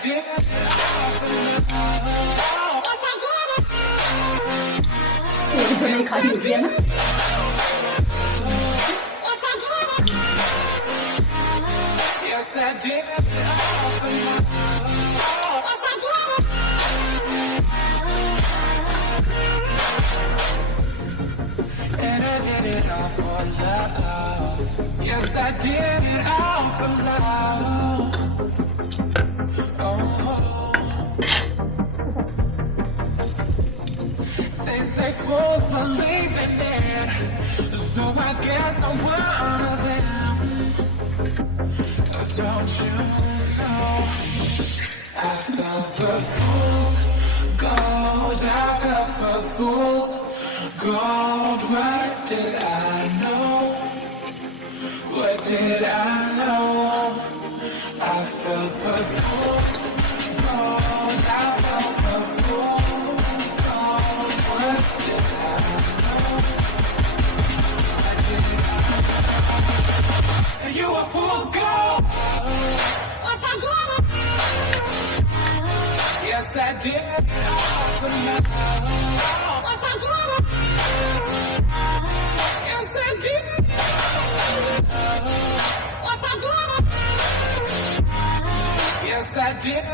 这个不能靠右边吗？ And I did it all for love. Yes, I did it all for love. Oh, they say fools believe in it, so I guess I'm one of them. Don't you know I fell for fools gold? I fell for fools gold. What did I know? What did I know? I fell for fools gold. I fell for fools gold. What did I know? What did I know? You a fool's gold. Yes, I did. Yes, I did. Yes, I did.